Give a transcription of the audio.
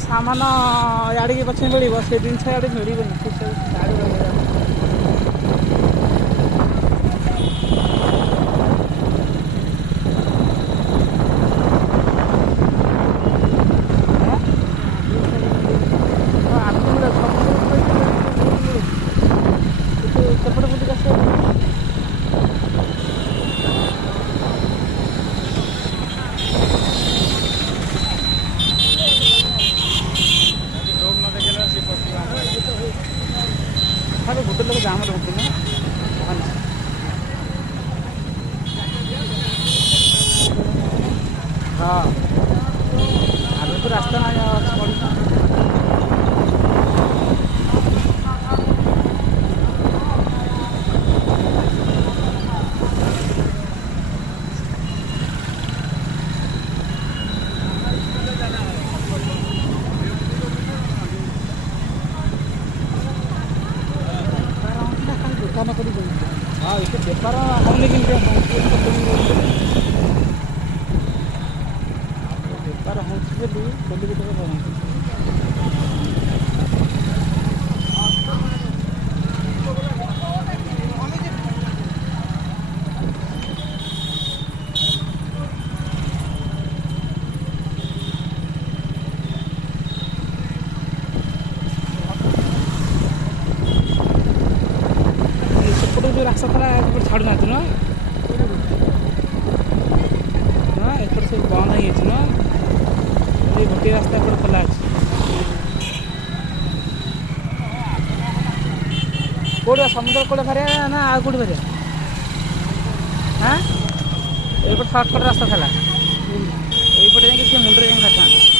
सामान याड़ी के पछे मिल से जिनस याड़ी मिल सेपटे बुलिक आस होटेल लोग जाम रोक ना हाँ आगे तो रास्ता ना हाँ इसे बेपार होने के लिए बेपार हो जो रास्ता था छाड़ू ना ना एपटे सब बंद हो ना ये गोटे रास्ता एपटे खोला कौटे समुद्र कूल भार ना आ कौट भार हाँ ये सर्टकट रास्ता था ये मुंडे जा मुंडे जा